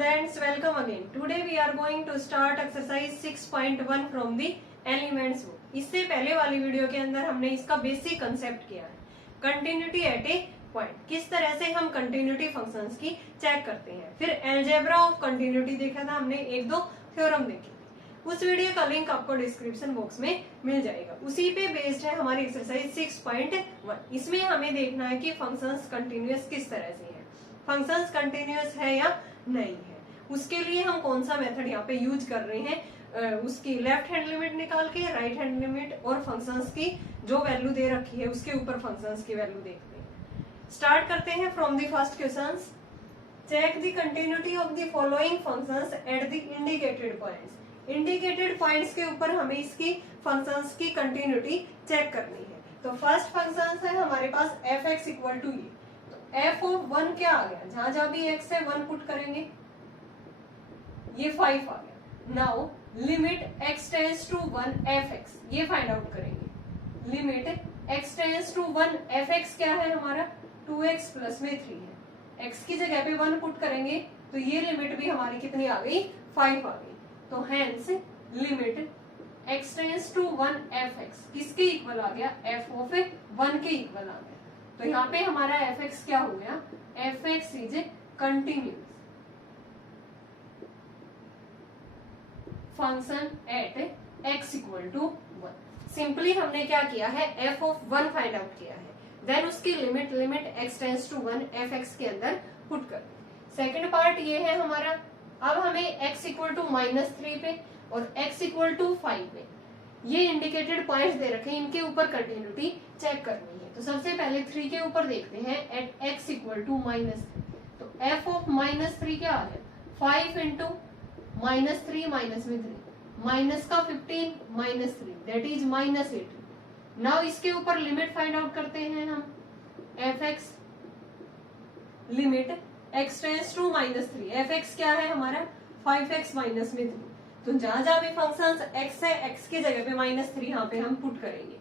students, welcome again. Today we are going to start exercise 6.1 from the elements book. इससे पहले वाली video के अंदर हमने इसका बेसिक कंसेप्ट किया है, कंटिन्यूटी एट ए पॉइंट। किस तरह से हम कंटिन्यूटी फंक्शंस की चेक करते हैं। फिर अलजेब्रा ऑफ कंटिन्यूटी देखा था हमने, एक दो थ्योरम देखे। उस वीडियो का लिंक आपको डिस्क्रिप्शन बॉक्स में मिल जाएगा। उसी पे बेस्ड है हमारी एक्सरसाइज 6.1। इसमें हमें देखना है कि फंक्शंस कंटिन्यूअस किस तरह से है, फंक्शंस कंटिन्यूअस है या नहीं है। उसके लिए हम कौन सा मेथड यहाँ पे यूज कर रहे हैं, उसकी लेफ्ट हैंड लिमिट निकाल के राइट हैंड लिमिट और फंक्शंस की जो वैल्यू दे रखी है उसके ऊपर फंक्शंस की वैल्यू देखते हैं। स्टार्ट करते हैं from the first questions. Check the continuity of the following functions at the indicated points. Indicated points के ऊपर हमें इसकी फंक्शंस की कंटिन्यूटी चेक करनी है। तो फर्स्ट फंक्शन है हमारे पास एफ एक्स इक्वल टू ये। एफ ऑफ 1 क्या आ गया, जहां जहां भी एक्स है 1 पुट करेंगे, ये 5 आ गया। Now limit x tends to 1 f x, ये फाइंड आउट करेंगे। Limit x tends to 1 f x क्या है हमारा, 2x प्लस में 3 है। एक्स की जगह पे 1 पुट करेंगे तो ये लिमिट भी हमारी कितनी आ गई, 5 आ गई। तो hence limit x tends to 1 f x किसके इक्वल आ गया, एफ ऑफ 1 के इक्वल आ गया। तो यहाँ पे हमारा एफ एक्स क्या हो गया, f x is continuous function at x equal to 1। Simply हमने क्या किया है, एफ ऑफ 1 फाइंड आउट किया है, देन उसकी limit x tends to 1 f x के अंदर पुट कर। सेकेंड पार्ट ये है हमारा, अब हमें x इक्वल टू -3 पे और x इक्वल टू 5 पे ये इंडिकेटेड पॉइंट्स दे रखे हैं, इनके ऊपर कंटिन्यूटी चेक करनी है। तो सबसे पहले 3 के ऊपर देखते हैं, एट x इक्वल टू -3। तो f ऑफ -3 क्या आ गया, 5 इंटू -3 माइनस में 3 माइनस का 15 -3 दैट इज -18। नाउ इसके ऊपर लिमिट फाइंड आउट करते हैं हम, f x limit x tends to -3, f x क्या है हमारा 5x माइनस में 3। तो जहां जहां भी फंक्शन x है x की जगह पे -3 यहाँ पे हम पुट करेंगे,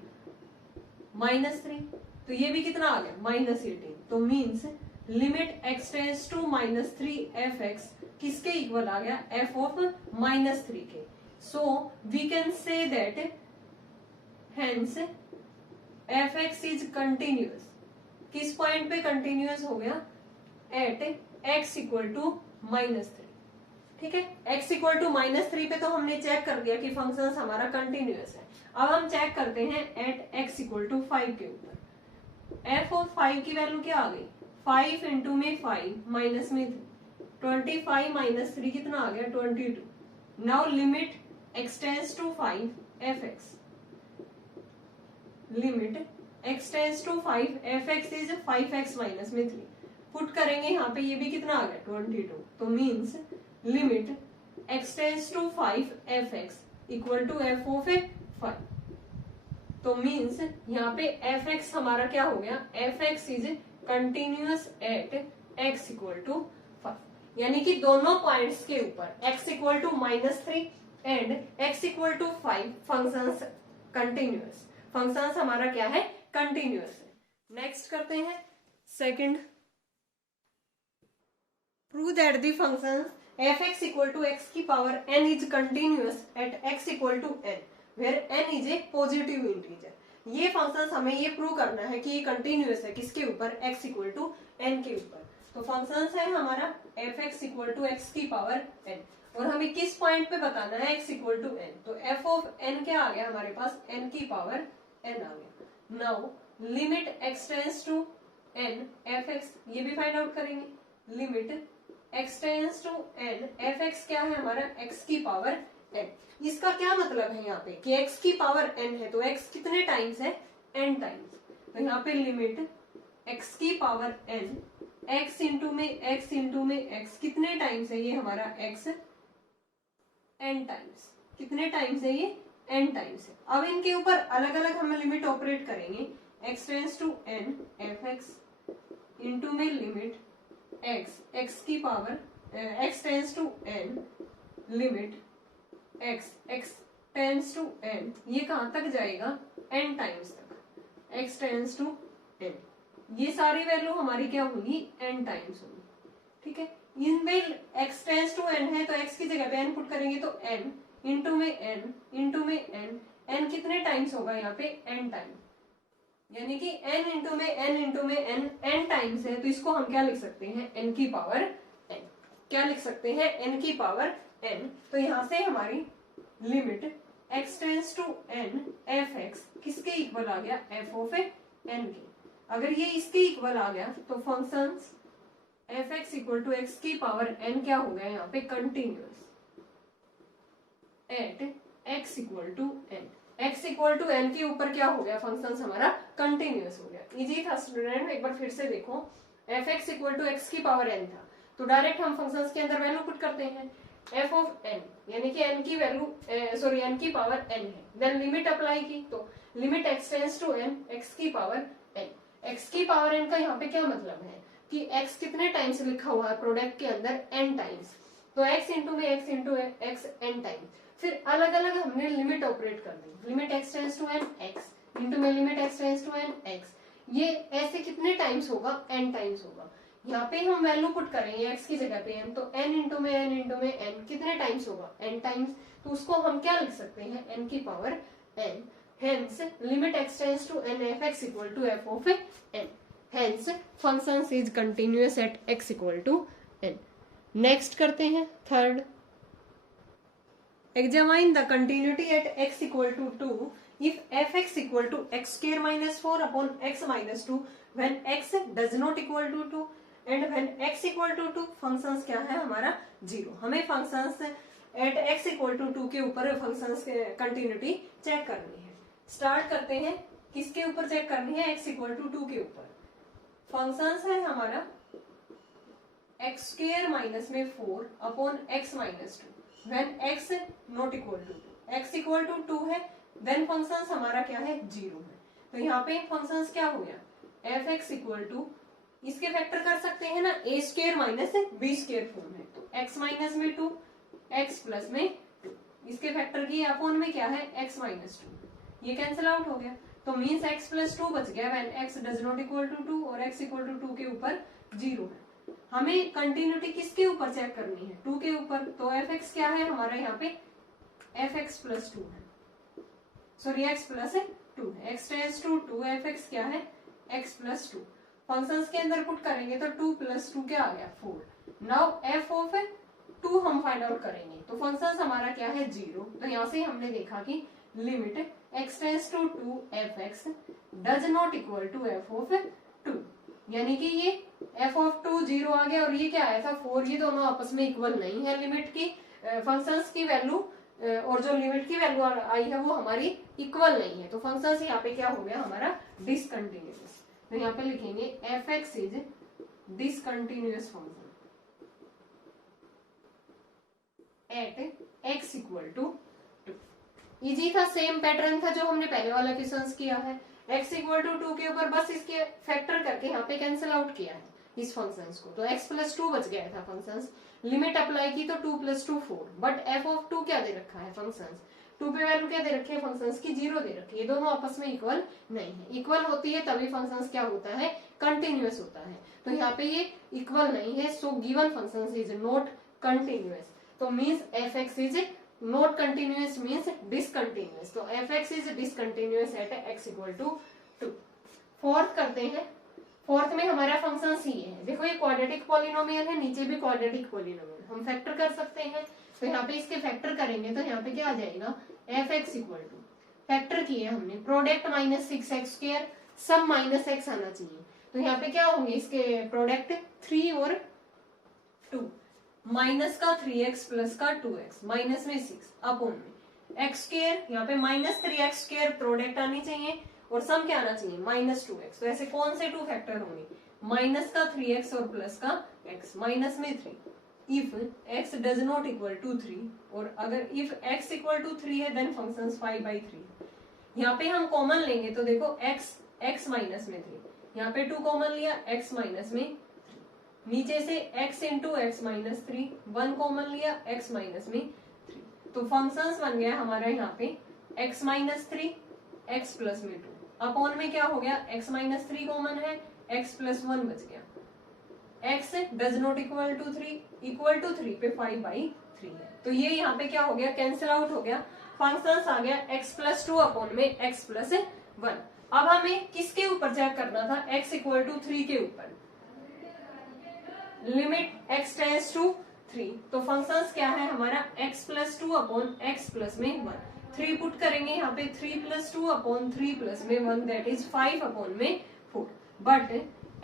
-3। तो ये भी कितना आ गया, -18। तो means limit x tends to -3 f x किसके इक्वल आ गया, f ऑफ -3 के। So we can say that hence f x is continuous. किस पॉइंट पे कंटिन्यूअस हो गया, एट x इक्वल टू -3। ठीक है, x इक्वल टू -3 पे तो हमने चेक कर दिया कि फंक्शन हमारा कंटिन्यूअस है। अब हम चेक करते हैं एट x इक्वल टू 5 के ऊपर। f ऑफ 5 की वैल्यू क्या आ गई, 5 इंटू में 5 माइनस में 3 25 माइनस 3 कितना आ गया, 22। Now limit x tends to 5 f x, limit x tends to 5 f x is 5x minus में 3 पुट करेंगे यहाँ पे, ये भी कितना आ गया, 22। तो means limit x tends to 5 f x equal to f of 5। तो मीन्स यहाँ पे एफ एक्स हमारा क्या हो गया, f x is continuous at x equal to 5। यानी कि दोनों पॉइंट्स के ऊपर x equal to -3 and x equal to 5 functions continuous, functions हमारा क्या है, कंटिन्यूअस है। नेक्स्ट करते हैं second. Prove that the function f(x) equal to x की power n is continuous at x equal to n, where n is a positive integer। ये function हमें ये प्रूव करना है कि ये कंटिन्यूअस है, किसके ऊपर, x इक्वल टू n के ऊपर। तो फंक्शन है हमारा f(x) इक्वल टू x की पावर n, और हमें किस पॉइंट पे बताना है, x इक्वल टू n। तो f ऑफ n क्या आ गया हमारे पास, n की पावर n आ गया। Now limit x tends to n f x, ये भी फाइंड आउट करेंगे। Limit x tends to n f x क्या है हमारा, x की पावर n। इसका क्या मतलब है यहाँ पे कि x की पावर n है तो x कितने टाइम्स है, n टाइम्स। तो यहाँ पे लिमिट x की पावर n x इंटू में x कितने टाइम्स है, ये हमारा x n टाइम्स। कितने टाइम्स है ये, n टाइम्स है। अब इनके ऊपर अलग अलग हम लिमिट ऑपरेट करेंगे, x tends to n f x into में लिमिट x की power x tends to n limit x tends to n, ये कहां तक जाएगा, n टाइम्स तक, x टेंस टू n। ये सारी वैल्यू हमारी क्या होगी, n टाइम्स होगी। ठीक है, इनमें x टेंस टू n है तो x की जगह पे n पुट करेंगे तो n इंटू में n इंटू में n, n कितने टाइम्स होगा यहाँ पे n टाइम, यानी कि n इंटू में n इंटू में n टाइम्स है, तो इसको हम क्या लिख सकते हैं n की पावर n, क्या लिख सकते हैं n की पावर n। तो यहां से हमारी limit x tends to n f(x) किसके इक्वल आ गया, f ऑफ n के। अगर ये इसके इक्वल आ गया तो function f(x) equal to x की पावर n क्या हो गया यहाँ पे, continuous at x equal to n। x equal to n के ऊपर क्या हो गया, फंक्शन हमारा कंटिन्यूअस हो गया। इजी था स्टूडेंट, एक बार फिर से देखो, f(x) इक्वल टू x की पावर n था, तो डायरेक्ट हम फंक्शंस के अंदर वैल्यू पुट करते हैं f ऑफ n, यानी कि n की वैल्यू सॉरी n की पावर n है, देन लिमिट अप्लाई की तो limit x tends to n x की पावर n। x की पावर n का यहाँ पे क्या मतलब है कि x कितने टाइम्स लिखा हुआ है प्रोडक्ट के अंदर, n टाइम्स, तो x इंटू में x into x n time. फिर अलग अलग हमने लिमिट ऑपरेट कर दी, limit x tends to n x into में limit x tends to n x, ये ऐसे कितने टाइम्स होगा, n टाइम्स होगा। यहाँ पे हम वैल्यू पुट करेंगे x की जगह पे n, तो n इंटू में n इंटू में n कितने टाइम्स होगा, n टाइम्स, तो उसको हम क्या लिख सकते हैं n की power n। Hence limit x tends to n f(x) equal to f of n, hence function is continuous at x equal to n। Next करते हैं third, examine the continuity at x equal to 2 if f(x) equal to x square minus 4 upon x minus 2 when x does not equal to 2 and when x equal to 2 functions क्या है हमारा 0। हमें functions at x equal to 2 के ऊपर functions continuity check करनी है। Start करते हैं, किसके ऊपर चेक करनी है, x equal to 2 के ऊपर। फंक्शंस है हमारा x स्क्वायर माइनस में 4 upon x minus 2 when x not equal to 2, x equal to 2 है, then फंक्शंस हमारा क्या है 0 है। तो यहाँ पे फंक्शंस क्या हो गया, f(x) इक्वल टू, इसके फैक्टर कर सकते हैं ना, a square minus b square form है, तो x माइनस में 2 x प्लस में 2, इसके फैक्टर की अपॉन में क्या है x माइनस 2, ये कैंसिल आउट हो गया, तो मीन्स x प्लस 2 बच गया when x does not equal to 2 और x इक्वल टू 2 के ऊपर 0 है। हमें कंटिन्यूटी किसके ऊपर चेक करनी है, 2 के ऊपर, तो f(x) क्या है हमारा यहाँ पे f(x) प्लस 2 है, सॉरी x प्लस 2 है, x टेंस टू 2 f(x) क्या है x प्लस 2, फंक्शंस के अंदर पुट करेंगे तो 2 प्लस 2 क्या आ गया 4। नाउ f ऑफ 2 हम फाइंड आउट करेंगे, तो फंक्शंस हमारा क्या है 0, तो यहाँ से हमने देखा कि limit x tends to 2 f(x) does not equal to f of 2, यानी कि ये f ऑफ 2 0 आ गया और ये क्या आया था 4, ये दोनों आपस में इक्वल नहीं है, लिमिट की फंक्शंस की वैल्यू और जो लिमिट की वैल्यू आई है वो हमारी इक्वल नहीं है, तो फंक्शंस यहाँ पे क्या हो गया हमारा डिसकंटिन्यूअस। तो यहाँ पे लिखेंगे f(x) is discontinuous function at x equal to 2। Easy था, सेम पैटर्न था जो हमने पहले वाला क्वेश्चंस किया है, x इक्वल टू 2 के ऊपर बस इसके फैक्टर करके यहाँ पे कैंसिल आउट किया है इस फंक्शंस को, तो x प्लस 2 बच गया था फंक्शंस, लिमिट अप्लाई की तो 2 प्लस 2 4, बट f ऑफ 2 क्या दे रखा है फंक्शंस, 2 पे वैल्यू क्या दे रखी है फंक्शंस की 0 दे रखी है, ये दोनों आपस में इक्वल नहीं है, इक्वल होती है तभी फंक्शंस क्या होता है कंटिन्यूअस होता है, तो यहाँ पे ये इक्वल नहीं है, so given functions is not continuous, तो means f(x) is not continuous means discontinuous, तो f(x) is discontinuous at x equal to 2। Fourth करते हैं, फोर्थ में हमारा फंक्शन सी है, देखो ये क्वाड्रेटिक पॉलिनोमियल है, नीचे भी क्वाड्रेटिक पॉलिनोमियल, हम फैक्टर कर सकते हैं, तो यहाँ पे इसके फैक्टर करेंगे तो यहाँ पे क्या आ जाएगा f(x) इक्वल टू, फैक्टर किए हमने प्रोडक्ट माइनस 6x स्क्वायर, सब माइनस x आना चाहिए, तो यहाँ पे क्या होंगे इसके प्रोडक्ट 3 और 2, माइनस का 3x प्लस का 2x, माइनस में 6 अपॉन में x स्क्वायर, यहाँ पे माइनस 3x स्क्वायर प्रोडक्ट आनी चाहिए और सम क्या आना चाहिए माइनस 2x, तो ऐसे कौन से 2 फैक्टर होंगे, माइनस का 3x और प्लस का x, माइनस में 3, if x does not equal to 3, और अगर इफ x इक्वल टू 3 है देन फंक्शंस 5/3। यहाँ पे हम कॉमन लेंगे तो देखो x माइनस में 3, यहाँ पे 2 कॉमन लिया x माइनस में 3, नीचे से x into x minus 3, 1 common लिया x माइनस में 3, तो फंक्शंस बन गया हमारा यहाँ पे x माइनस 3 x प्लस में 2, अपॉन में क्या हो गया x माइनस 3 कॉमन है x प्लस 1 बच गया, x does not equal to 3 equal to 3 पे 5/3 है। तो ये यहाँ पे क्या हो गया, कैंसिल आउट हो गया। फंक्शंस आ गया x+2 अपॉन में x+1। अब हमें किसके ऊपर चेक करना था, x इक्वल टू 3 के ऊपर। लिमिट x टेंड्स टू 3, तो फंक्शंस क्या है हमारा x+2 अपॉन x+1। 3 पुट करेंगे यहाँ पे, 3+2 अपॉन 3+1 दैट इज 5 अपॉन में 4। बट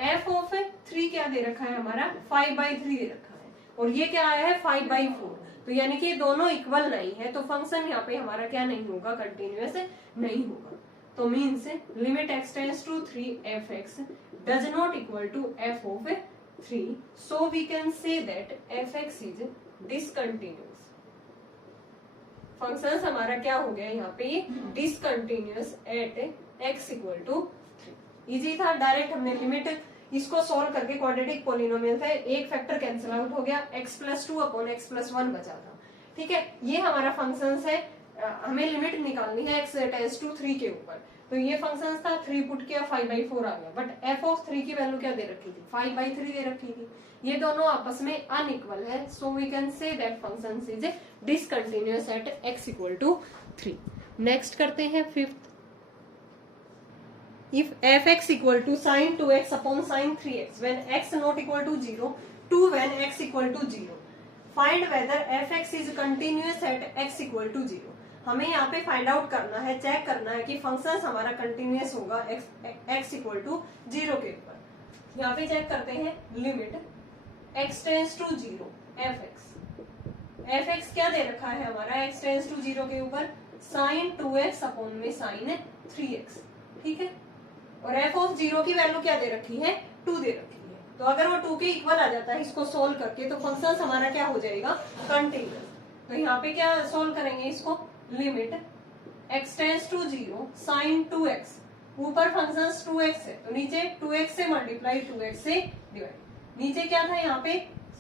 f ऑफ 3 क्या दे रखा है हमारा, 5/3 दे रखा है, और ये क्या आया है 5/4। तो यानी कि दोनों इक्वल नहीं है, तो फंक्शन यहाँ पे हमारा क्या नहीं होगा, कंटिन्यूअस नहीं होगा। तो means limit x tends to 3 f(x) does not equal to f of 3, so we can say that f(x) is discontinuous। Functions हमारा क्या हो गया यहाँ पे, discontinuous at x equal to 3। Easy था, डायरेक्ट हमने लिमिट इसको सॉल्व करके क्वाड्रेटिक पॉलिनोमियल था, एक फैक्टर कैंसिल आउट हो गया, x+2 अपॉन x+1 बचा था। ठीक है, ये हमारा फंक्शंस है, हमें लिमिट निकालनी है x टेंड्स टू 3 के ऊपर। तो ये फंक्शंस था, 3 पुट किया 5/4 आ गया, बट f ऑफ 3 की वैल्यू क्या दे रखी थी, 5/3 दे रखी थी। ये दोनों आपस में अनइक्वल है, so we can say that functions is discontinuous at x equal to 3। Next करते हैं fifth. If f(x) equal to sin 2x upon sin 3x when x not equal to 0 to when x equal to 0, find whether f(x) is continuous at x equal to 0। हमें यहाँ पे find out करना है, check करना है कि function हमारा continuous होगा x इक्वल टू 0 के ऊपर। यहाँ पे चेक करते हैं, limit x tends to 0 f(x) क्या दे रखा है हमारा, x टेंड्स टू 0 के ऊपर sin 2x अपॉन में sin 3x। ठीक है, और f ऑफ 0 की वैल्यू क्या दे रखी है, 2 दे रखी है। तो अगर वो 2 के इक्वल आ जाता है इसको सोल्व करके, तो फंक्शन हमारा क्या हो जाएगा, कंटिन्यूअस। तो यहाँ पे क्या सोल्व करेंगे इसको, limit x tends to 0 sin 2x, ऊपर फंक्शन 2x है तो नीचे 2x से मल्टीप्लाई 2x से डिवाइड, नीचे क्या था यहाँ पे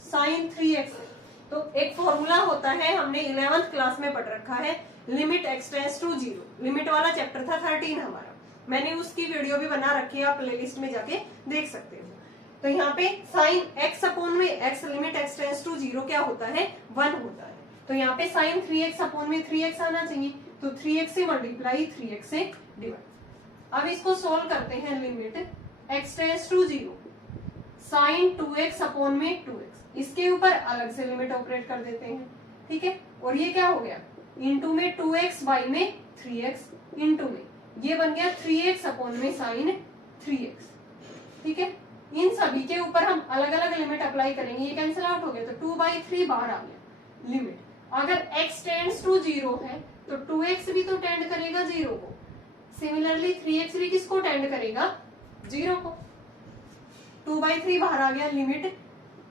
sin 3x है। तो एक फॉर्मूला होता है, हमने 11th क्लास में पढ़ रखा है, limit x tends to 0। Limit वाला चैप्टर था 13 हमारा, मैंने उसकी वीडियो भी बना रखी है, आप प्लेलिस्ट में जाके देख सकते हो। तो यहाँ पे साइन x अपॉन में x, limit x tends to 0 क्या होता है, 1 होता है। तो यहाँ पे साइन 3x अपॉन में 3x आना चाहिए, तो 3x से मल्टीप्लाई 3x से डिवाइड। अब इसको सोल्व करते हैं, limit x tends to 0 sine 2x upon में 2x, इसके ऊपर अलग से लिमिट ऑपरेट कर देते हैं। ठीक है, और ये क्या हो गया, इंटू में 2x बाई में 3x, इंटू में ये बन गया 3x अपॉन में साइन 3x। ठीक है, इन सभी के ऊपर हम अलग अलग लिमिट अप्लाई करेंगे, ये कैंसिल आउट हो गया, तो 2/3 बाहर आ गया। लिमिट अगर x टेंड्स टू 0 है तो 2x भी तो टेंड करेगा 0 को, सिमिलरली 3x भी किसको टेंड करेगा, 0 को। 2/3 बाहर आ गया, limit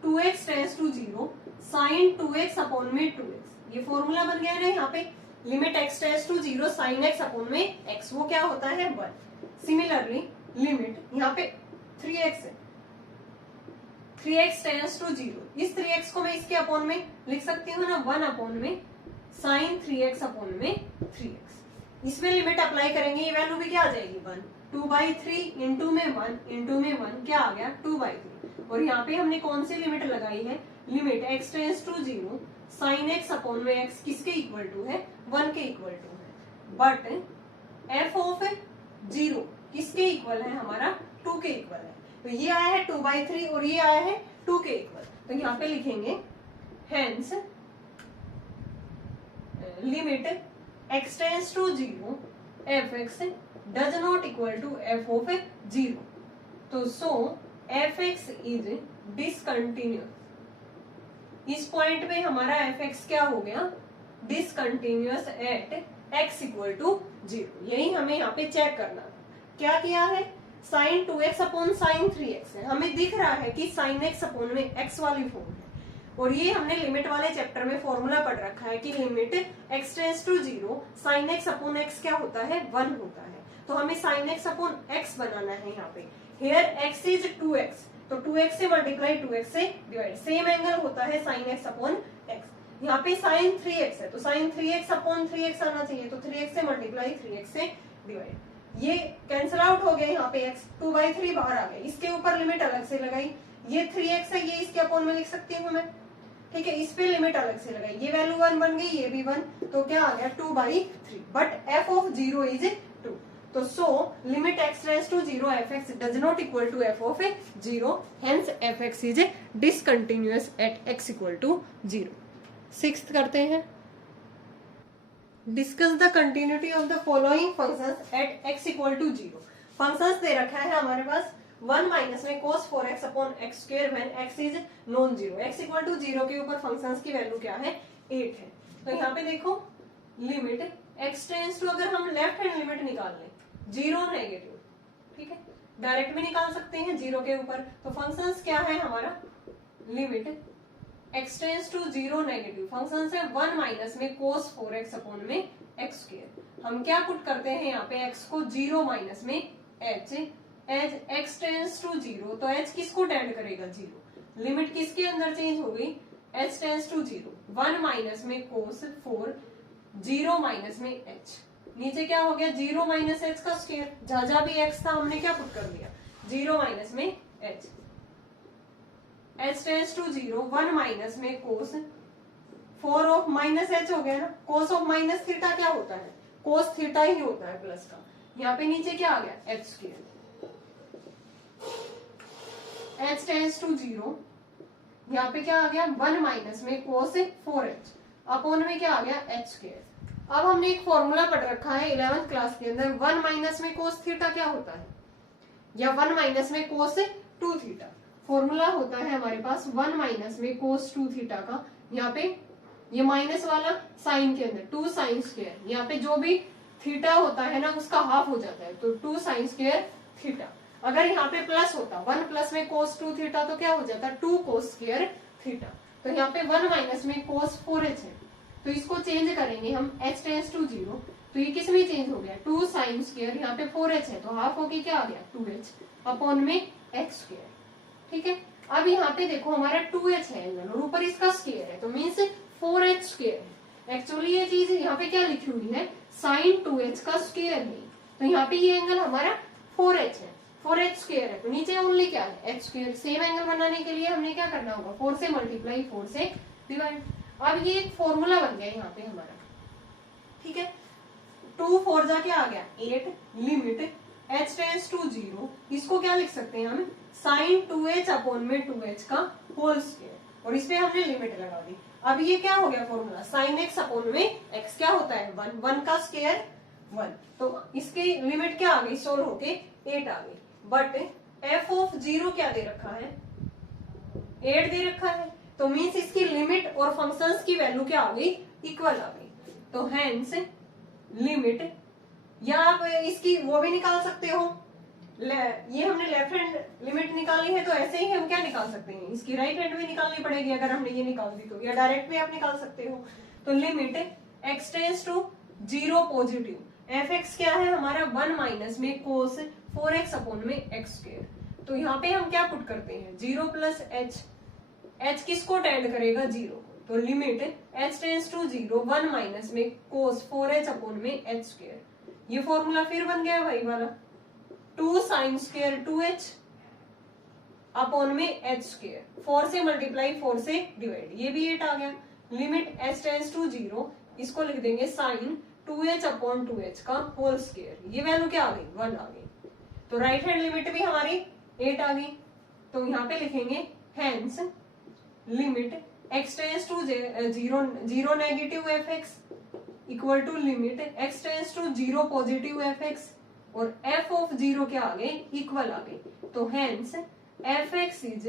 2x tends to 0 sine 2x upon में 2x, ये फॉर्मूला बन गया ना यहाँ पे, limit x tends to 0 sine x upon में x, वो क्या होता है 1। सिमिलरली लिमिट यहाँ पे 3x है, 3x टेंड्स टू 0, इस 3x को मैं इसके अपॉन में लिख सकती हूँ ना, 1 अपॉन में साइन 3x अपॉन में 3x। इसमें लिमिट अप्लाई करेंगे, ये वैल्यू भी क्या आ जाएगी 1। 2/3 इंटू में 1 इंटू में 1 क्या आ गया 2/3। और यहाँ पे हमने कौन सी लिमिट लगाई है, limit x tends to 0 sine x upon में x किसके इक्वल टू है, 1 के इक्वल टू है। बट f ऑफ 0 किसके इक्वल है हमारा, 2 के इक्वल है। तो ये आया है 2/3 और ये आया है 2 के इक्वल, तो यहाँ पे लिखेंगे hence limit x tends to 0 f(x) does not equal to f of 0। तो सो f(x) इज डिसकंटिन्यूअस। इस पॉइंट पे हमारा f(x) क्या हो गया, discontinuous at x equal to 0। यही हमें यहाँ पे चेक करना। क्या किया है, sign 2x upon sine 3x है, हमें दिख रहा है कि साइन x अपॉन में x वाली फॉर्म है, और ये हमने लिमिट वाले चैप्टर में फॉर्मूला पढ़ रखा है कि limit x tends to 0 sine x upon x क्या होता है, 1 होता है। तो हमें साइन x अपॉन x बनाना है यहाँ पे। हियर x इज 2x, तो 2x से मल्टीप्लाई 2x से डिवाइड, सेम एंगल होता है साइन x अपॉन x। यहाँ पे साइन 3x है, तो साइन 3x अपॉन 3x आना चाहिए, तो 3x से मल्टीप्लाई 3x से डिवाइड, ये कैंसिल आउट हो गया। यहाँ पे x 2/3 बाहर आ गया, इसके ऊपर लिमिट अलग से लगाई, ये 3x है, ये इसके अपॉन में लिख सकती हूँ मैं। ठीक है, इस पे लिमिट अलग से लगाई, ये वैल्यू 1 बन गई, ये भी 1, तो क्या आ गया 2/3, बट एफ ऑफ 0 इज 2। तो so limit x tends to 0 fx does not equal to f of 0, hence fx is discontinuous at x equal to 0। Sixth करते हैं, discuss the continuity of the following functions at x equal to 0। Functions दे रखा है हमारे पास 1 minus में cos 4x upon x square when x is non zero. x equal to 0 के ऊपर फंक्शंस की वैल्यू क्या है 8 है। तो यहाँ पे देखो लिमिट x टेंड्स टू, अगर हम लेफ्ट हैंड लिमिट निकाल लें 0 नेगेटिव, ठीक है, डायरेक्ट भी निकाल सकते हैं 0 के ऊपर। तो फंक्शंस क्या है हमारा, limit x tends to 0 negative, functions है 1 माइनस में cos 4x अपॉन में एक्स स्क्वायर। हम क्या पुट करते हैं यहाँ पे x को 0 माइनस में h, as x tends to 0, तो h किसको टेंड करेगा 0, लिमिट किसके अंदर चेंज हो गई, h टेंड्स टू 0, 1 माइनस में cos 4, 0 माइनस में h, नीचे क्या हो गया 0 माइनस एच का स्क्वायर, जहां जहां भी x था हमने क्या पुट कर दिया 0 माइनस में h, h tends to 0, 1 minus में cos 4 ऑफ माइनस h हो गया ना, cos ऑफ माइनस थीटा क्या होता है, cos थीटा ही होता है प्लस का, यहाँ पे नीचे क्या आ गया h square, h tends to 0, यहाँ पे क्या आ गया 1 माइनस में cos 4h अपॉन में क्या आ गया h स्क्वायर। अब हमने एक फॉर्मूला पढ़ रखा है 11th क्लास के अंदर, 1 माइनस में cos थीटा क्या होता है, या 1 माइनस में cos 2 थीटा। फॉर्मूला होता है हमारे पास 1 माइनस में cos 2 थीटा का, यहाँ पे ये माइनस वाला साइन के अंदर 2 साइन स्क्वायर, यहाँ पे जो भी थीटा होता है ना उसका हाफ हो जाता है, तो 2 साइन स्क्वायर थीटा। अगर यहाँ पे प्लस होता 1 प्लस में cos 2 थीटा तो क्या हो जाता 2 cos स्क्वायर थीटा। तो यहाँ पे 1 माइनस में cos 4h है, तो इसको चेंज करेंगे हम h टेंड्स टू 0, तो ये किस में चेंज हो गया 2 साइन स्क्वायर, यहाँ पे 4h है तो हाफ होके क्या आ गया 2h अपॉन में x स्क्वायर, ठीक है। अब यहाँ पे देखो हमारा 2h है एंगल और ऊपर इसका स्क्वायर है, तो मीन्स 4h स्क्वायर है। एक्चुअली ये चीज यहाँ पे क्या लिखी हुई है साइन 2h का स्क्वायर है, तो यहाँ पे ये एंगल हमारा 4h है, 4h स्क्वायर है, तो नीचे ओनली क्या है h स्क्वायर। सेम एंगल बनाने के लिए हमने क्या करना होगा 4 से मल्टीप्लाई 4 से डिवाइड। अब ये एक फॉर्मूला बन गया यहाँ पे हमारा, ठीक है, 2 4 जा क्या आ गया 8, लिमिट h टेंड्स टू 0, इसको क्या लिख सकते हैं हम साइन 2h अपॉन में 2h का होल स्क्वायर, और इसमें हमने लिमिट लगा दी। अब ये क्या हो गया फॉर्मूला साइन x अपॉन में x क्या होता है 1, 1 का स्क्वायर 1, तो इसकी लिमिट क्या आ गई सोल्व होके 8 आ गई। बट f ऑफ 0 क्या दे रखा है 8 दे रखा है, तो मीन्स इसकी लिमिट और फंक्शंस की वैल्यू क्या आ गई इक्वल आ गई, तो हेंस लिमिट, या आप इसकी वो भी निकाल सकते हो, ये हमने लेफ्ट हैंड लिमिट निकाली है तो ऐसे ही हम क्या निकाल सकते हैं इसकी राइट हैंड में निकालनी पड़ेगी अगर हमने ये निकाल दी तो, या डायरेक्ट भी आप निकाल सकते हो। तो limit x tends to 0 positive, fx क्या है हमारा 1 माइनस में cos 4x अपॉन में x स्क्वायर, तो यहाँ पे हम क्या पुट करते हैं 0 प्लस h, h किसको टेंड करेगा 0 को, तो limit h tends to 0, 1 minus में cos 4h अपॉन में h स्क्वायर। ये फॉर्मूला फिर बन गया वही वाला 2 साइन स्क्वायर 2h अपॉन में h स्क्वायर, 4 से मल्टीप्लाई 4 से डिवाइड, ये भी 8 आ गया। लिमिट h टेंड्स टू 0, इसको लिख देंगे साइन 2h अपॉन 2h का होल स्क्वायर, ये वैल्यू क्या आ गई 1 आ गई, तो राइट हैंड लिमिट भी हमारी 8 आ गई। तो यहाँ पे लिखेंगे hence limit x tends to 0 negative fx equal to limit x tends to 0 positive fx, और f ऑफ 0 क्या आ गए इक्वल आ गए, तो hence fx is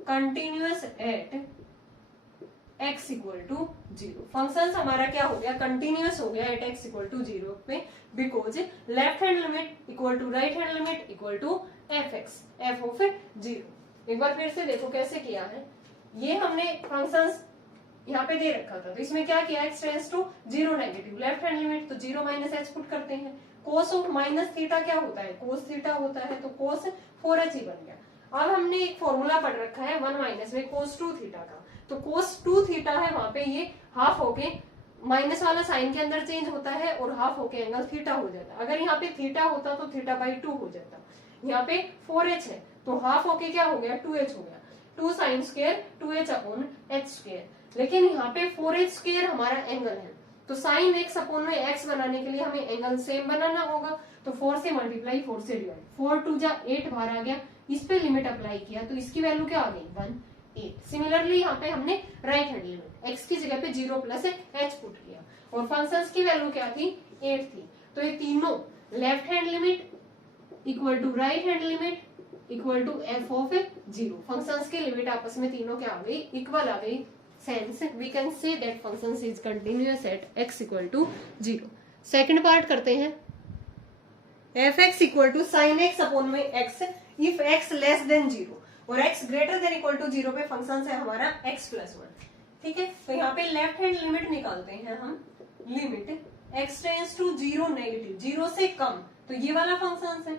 continuous at x equal to 0। Function हमारा क्या हो गया कंटिन्यूअस हो गया एट x इक्वल टू 0 पे, because left hand limit equal to right hand limit equal to fx, f of 0। एक बार फिर से देखो कैसे किया है, ये हमने फंक्शंस यहाँ पे दे रखा था, तो इसमें क्या किया x tends to 0 negative, left hand limit तो 0 माइनस h पुट करते हैं, cos ऑफ माइनस थीटा क्या होता है cos थीटा होता है, तो cos 4h ही बन गया। अब हमने एक फॉर्मूला पढ़ रखा है 1 माइनस में cos 2 थीटा का, तो cos 2 थीटा है वहां पे ये हाफ होके माइनस वाला साइन के अंदर चेंज होता है और हाफ होके एंगल थीटा हो जाता है। अगर यहाँ पे थीटा होता तो थीटा बाई 2 हो जाता, यहाँ पे 4h है तो हाफ होके क्या हो गया 2h हो गया। 2 sine square 2h upon h square, लेकिन यहाँ पे 4h स्क्वायर हमारा एंगल है, तो साइन x अपॉन में x बनाने के लिए हमें एंगल सेम बनाना होगा। तो 4 से मल्टीप्लाई 4 से डिवाइड, 4 2 जा 8 बाहर आ गया, इस पे लिमिट अप्लाई किया तो इसकी वैल्यू क्या आ गई 1 8। सिमिलरली यहाँ पे हमने राइट हैंड लिमिट x की जगह पे 0 प्लस h पुट किया और फंक्शंस की वैल्यू क्या थी 8 थी। तो ये तीनों left hand limit equal to right hand limit equal to f of 0, functions की लिमिट आपस में तीनों क्या आ गई इक्वल आ गई। Hence we can say that functions is continuous at x equal to 0। Second part करते हैं, fx equal to sin x upon में x if x less than 0 और x greater than equal to 0 पे function है हमारा x plus 1। ठीक है, तो यहाँ पे लेफ्ट हैंड लिमिट निकालते हैं हम, limit x tends to 0 negative 0 से कम, तो ये वाला फंक्शन है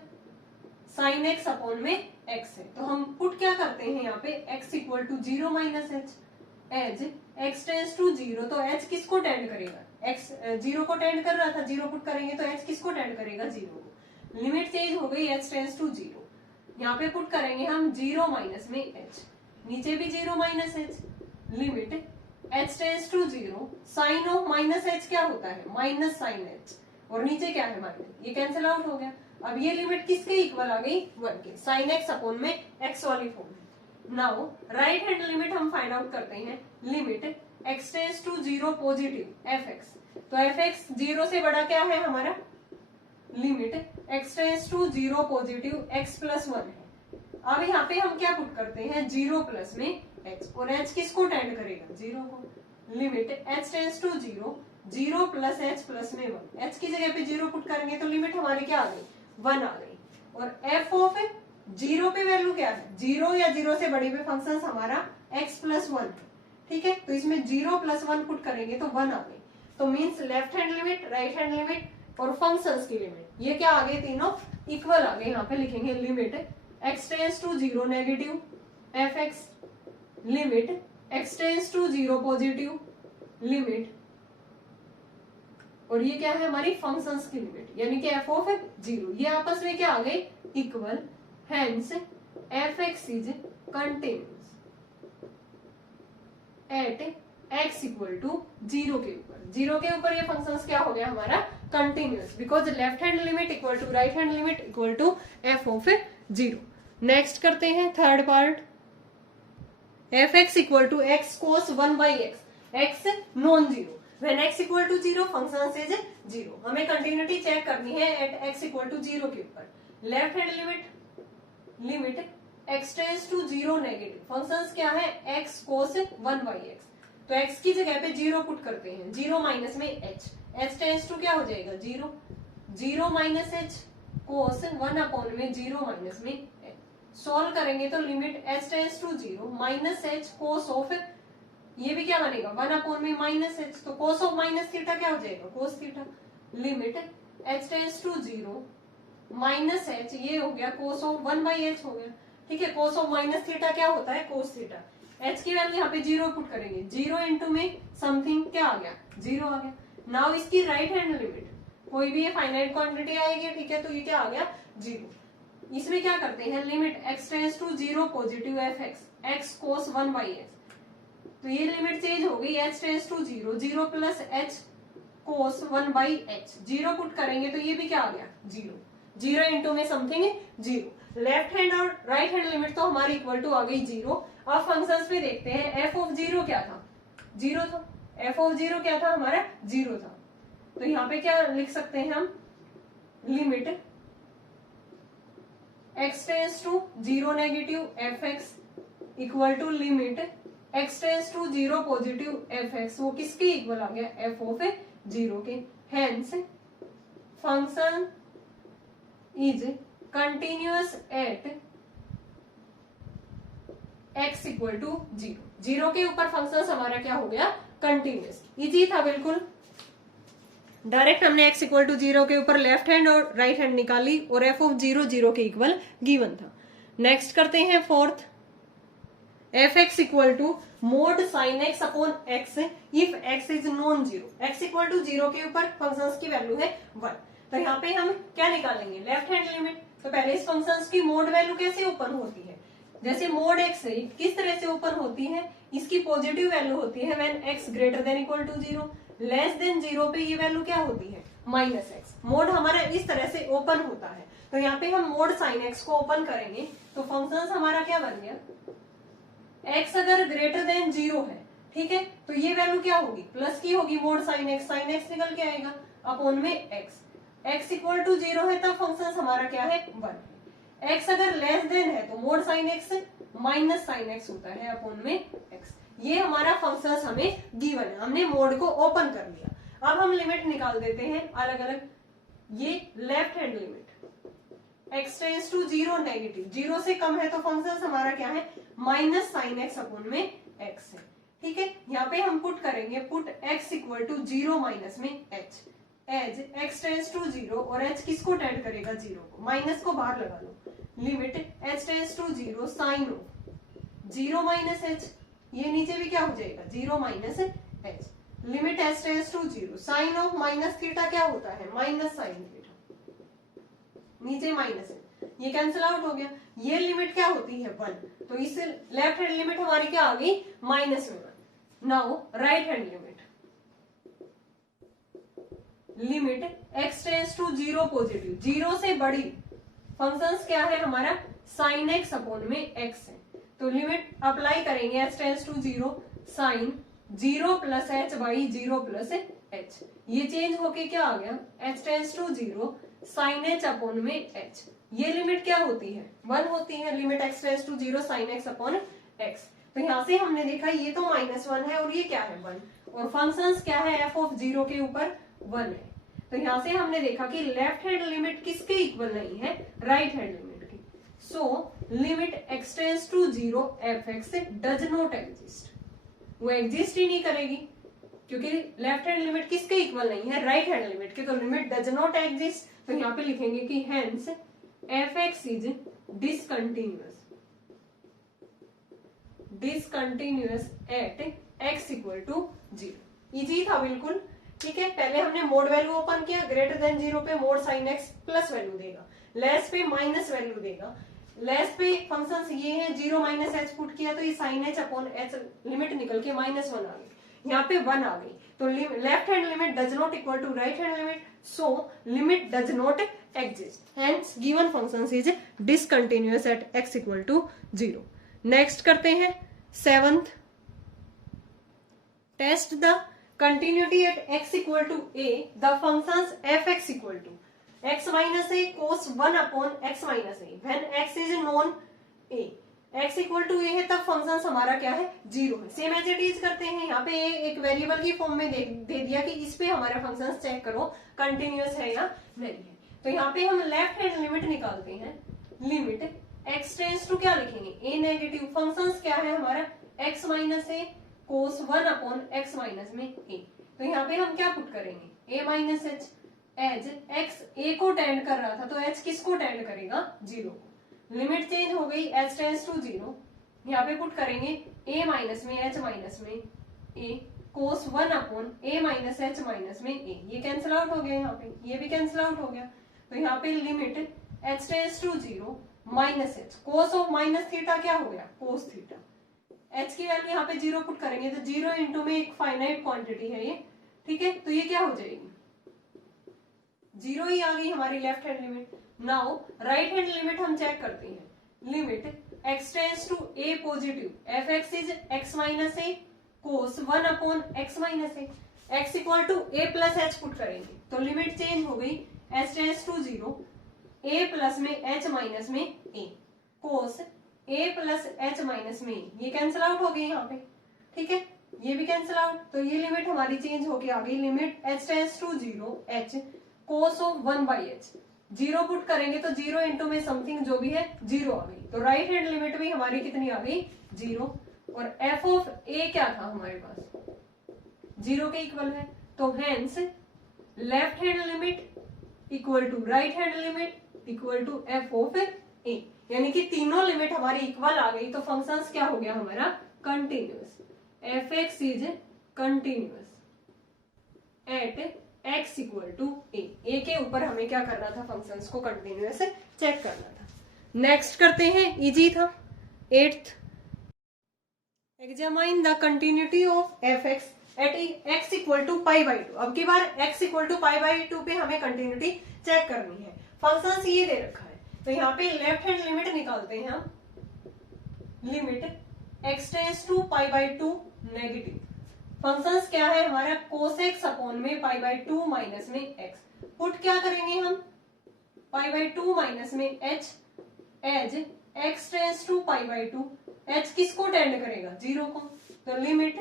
sin x अपॉन में x है, तो हम पुट क्या करते हैं यहाँ पे x equal to 0 minus h as x tends to 0, तो h किसको टेंड करेगा, x 0 को टेंड कर रहा था, 0 पुट करेंगे तो h किसको टेंड करेगा 0 को। लिमिट चेंज हो गई h टेंस टू 0, यहाँ पे पुट करेंगे हम 0 माइनस में h, नीचे भी 0 minus h, limit h tends to 0, sine of minus h क्या होता है माइनस साइन h, और नीचे क्या है माइनस, ये कैंसिल आउट हो गया। अब ये लिमिट किसके इक्वल आ गई 1 के, साइन x अपॉन में x वाली form. Now right hand limit हम फाइंड आउट करते हैं, limit x tends to 0 positive fx, तो fx 0 से बड़ा क्या है हमारा, limit x tends to 0 positive x plus 1 है। अब यहाँ पे हम क्या पुट करते हैं 0 प्लस में h, और h किसको टेंड करेगा 0 को, limit h tends to 0 0 plus h plus में 1, h की जगह पे 0 पुट करेंगे तो लिमिट हमारी क्या आ गई 1 आ गई, और f ऑफ 0 पे वैल्यू क्या है 0 या 0 से बड़ी पे फंक्शन हमारा x प्लस 1, ठीक है, तो इसमें 0 प्लस 1 पुट करेंगे तो 1 आ गई। तो means left hand limit right hand limit और फंक्शंस की लिमिट ये क्या आ गए तीनों इक्वल आ गए। यहाँ पे लिखेंगे limit x tends to 0 negative fx, limit x tends to 0 positive limit, और ये क्या है हमारी फंक्शंस की लिमिट यानी कि f ऑफ 0, ये आपस में क्या आ गए equal. Hence fx is continuous at x equal to 0 के ऊपर, 0 के ऊपर ये फंक्शंस क्या हो गया हमारा continuous, because left hand limit equal to right hand limit equal to f of 0। Next करते हैं third part, fx equal to x cos 1 by x non zero, when x equal to 0 function is 0। हमें continuity check करनी है eight x equal to 0 के ऊपर। Left hand limit x tends to 0 negative, functions क्या है x cos 1 by x, तो x की जगह पे 0 पुट करते हैं, 0 माइनस में h टेंस टू क्या हो जाएगा 0, 0 माइनस h cos 1 अपॉन में 0 माइनस में h। सॉल्व करेंगे तो limit h tends to 0 minus h cos of, ये भी क्या बनेगा 1 अपॉन में माइनस h, तो cos ऑफ माइनस थीटा क्या हो जाएगा cos theta. Limit h tends to 0 minus h, ये हो गया cos ऑफ 1 बाई h हो गया, ठीक है। cos ऑफ माइनस थीटा क्या होता है cos थीटा, h की वैल्यू यहाँ पे 0 पुट करेंगे, 0 इंटू में समथिंग क्या आ गया 0 आ गया। नाउ इसकी राइट हैंड लिमिट, कोई भी ये फाइनाइट क्वांटिटी आएगी, ठीक है, तो ये क्या आ गया 0। इसमें क्या करते हैं limit x tends to 0 positive fx x cos 1 by h, तो ये लिमिट चेंज हो गई h tends to 0, 0 plus h cos 1 by h, 0 put करेंगे तो ये भी क्या आ गया 0, 0 इंटू में समथिंग 0। लेफ्ट हैंड और राइट हैंड लिमिट तो हमारी इक्वल टू आ गई 0। अब फंक्शंस पे देखते हैं, f ऑफ 0 क्या था 0 था, f ऑफ 0 क्या था हमारा 0 था, तो यहाँ पे क्या लिख सकते हैं हम, limit x tends to 0 negative fx equal to limit x tends to 0 positive fx, वो किसके इक्वल आ गया f ऑफ 0 के। Hence function is continuous at x equal to 0, 0 के ऊपर फंक्शन हमारा क्या हो गया कंटिन्यूअस। इजी था बिल्कुल, डायरेक्ट हमने x इक्वल टू 0 के ऊपर लेफ्ट हैंड और राइट हैंड निकाली और f ऑफ 0 0 के इक्वल गिवन था। नेक्स्ट करते हैं fourth, fx equal to mod sine x upon x if x is non zero, x equal to 0 के ऊपर फंक्शंस की वैल्यू है 1, तो यहाँ पे हम क्या निकालेंगे लेफ्ट हैंड लिमिट। तो पहले इस फंक्शंस की मोड वैल्यू कैसे ओपन होती है, जैसे मोड एक्स है किस तरह से ओपन होती है, इसकी पॉजिटिव वैल्यू होती है when x greater than equal to 0, less than 0 पे ये वैल्यू क्या होती है माइनस एक्स। मोड हमारा इस तरह से ओपन होता है। तो यहाँ पे हम मोड साइन एक्स को ओपन करेंगे तो फंक्शन हमारा क्या बन गया, एक्स अगर ग्रेटर देन 0 है, ठीक है, तो ये वैल्यू क्या होगी प्लस की होगी, मोड साइन एक्स निकल के आएगा अपॉन में एक्स। एक्स इक्वल टू 0 है तब फंक्शन हमारा क्या है 1। एक्स अगर लेस देन है तो mod sine x minus sine x होता है अपॉन में एक्स। ये हमारा फंक्शन हमें गिवन है, हमने मोड को ओपन कर लिया। अब हम लिमिट निकाल देते हैं अलग अलग। ये left hand limit x tends to 0 negative, 0 से कम है तो फंक्शन हमारा क्या है माइनस साइन एक्स अपॉन में x है, ठीक है। यहाँ पे हम पुट करेंगे, put x equal to 0 minus में h as x tends to 0 और h किसको टेंड करेगा 0 को, माइनस को बाहर लगा लो, limit h tends to 0 sine of 0 minus h, ये नीचे भी क्या हो जाएगा 0 minus h, limit h tends to 0 sine of minus theta क्या होता है माइनस साइन थीटा, नीचे माइनस है, ये कैंसिल आउट हो गया। ये लिमिट क्या होती है 1, तो इस लेफ्ट हैंड लिमिट हमारी क्या आ गई माइनस में 1। Now right hand limit x tends to 0 positive, 0 से बड़ी फंक्शंस क्या है हमारा साइन एक्स अपॉन में x है, तो लिमिट अप्लाई करेंगे x tends to 0 sine 0 plus h by 0 plus h, ये चेंज होके क्या आ गया h tends to 0 sine h upon में h। ये लिमिट क्या होती है 1 होती है, limit x tends to 0 sine x upon x। तो यहाँ से हमने देखा ये तो -1 है और ये क्या है 1, और फंक्शंस क्या है f ऑफ 0 के ऊपर 1 है। तो यहाँ से हमने देखा कि लेफ्ट हैंड लिमिट किसके इक्वल नहीं है राइट हैंड लिमिट की। So limit x tends to 0 fx does not exist, वो एग्जिस्ट ही नहीं करेगी क्योंकि लेफ्ट हैंड लिमिट किसके इक्वल नहीं है राइट हैंड लिमिट के, तो लिमिट डज नॉट एग्जिस्ट। तो यहाँ पे लिखेंगे कि hence fx is discontinuous at x equal to 0। Easy था बिल्कुल, ठीक है। पहले हमने मोड वैल्यू ओपन किया, ग्रेटर देन 0 पे mod sine x plus value देगा, लेस पे माइनस वैल्यू देगा, लेस पे फंक्शंस ये है 0 माइनस h पुट किया तो ये sine h upon h limit निकल के -1 आ गई, यहाँ पे 1 आ गई। तो left hand limit does not equal to right hand limit, so limit does not exist, hence given function is discontinuous at x equal to 0। Next करते हैं 7th, test the continuity at x equal to a, the functions fx equal to x minus a cos 1 upon x minus a when x is known a, x equal to a है तब function हमारा क्या है 0 है। Same as it is करते हैं, यहाँ पे एक वेरिएबल की फॉर्म में दे दिया कि इस पे हमारे फंक्शन चेक करो कंटिन्यूअस है या नहीं है। तो यहाँ पे हम लेफ्ट हैंड लिमिट निकालते हैं, लिमिट x टेंस टू क्या लिखेंगे a नेगेटिव, फंक्शन क्या है हमारा x minus a cos 1 upon x minus में a। तो यहाँ पे हम क्या पुट करेंगे a minus h, as x a को टेंड कर रहा था तो h किसको टेंड करेगा 0 को, लिमिट चेंज हो गई h टेंस टू 0, यहाँ पे पुट करेंगे a माइनस में h माइनस में a cos 1 upon a minus h minus में a, ये कैंसिल आउट हो गया, यहाँ पे ये भी कैंसिल आउट हो गया। तो यहाँ पे limit h tends to 0 minus h, cos of minus theta क्या हो गया कोस थीटा, h की वैल्यू यहाँ पे 0 पुट करेंगे तो 0 इंटू में एक फाइनाइट क्वांटिटी है ये, ठीक है, तो ये क्या हो जाएगी 0 ही आ गई हमारी left hand limit. Now right hand limit हम चेक करते हैं, limit x tends to a positive fx is x minus a cos 1 upon x minus a, x equal to a plus h put करेंगे तो limit change हो गई h tends to 0 a plus में h minus में a cos a plus h minus में, ये cancel out हो गई यहाँ पे, ठीक है, ये भी कैंसिल आउट। तो ये लिमिट हमारी चेंज होके आ गई, limit h tends to 0 h cos of 1 by h, 0 put करेंगे तो 0 इंटू में समथिंग जो भी है 0 आ गई। तो राइट हैंड लिमिट भी हमारी कितनी आ गई 0, और f ऑफ a क्या था हमारे पास 0 के इक्वल है, तो hence left hand limit equal to right hand limit equal to f of a, यानी कि तीनों लिमिट हमारी इक्वल आ गई। तो फंक्शंस क्या हो गया हमारा continuous, fx is continuous at x equal to a के ऊपर हमें क्या करना था फंक्शंस को कंटिन्यूअस चेक करना था। नेक्स्ट करते हैं, इजी था 8th, examine the continuity of f x at x equal to pi by two. अब की बार x equal to pi by two पे हमें कंटिन्यूटी चेक करनी है। फंक्शन ये दे रखा है, तो यहाँ पे लेफ्ट हैंड लिमिट निकालते हैं हम। Limit x tends to pi by two negative. Function क्या है हमारा, कोस एक्स अपॉन में पाई बाई टू माइनस में एक्स। पुट क्या करेंगे हम, पाई बाई टू माइनस में h as x tends to pi by two. H किसको टेंड करेगा, जीरो को, तो limit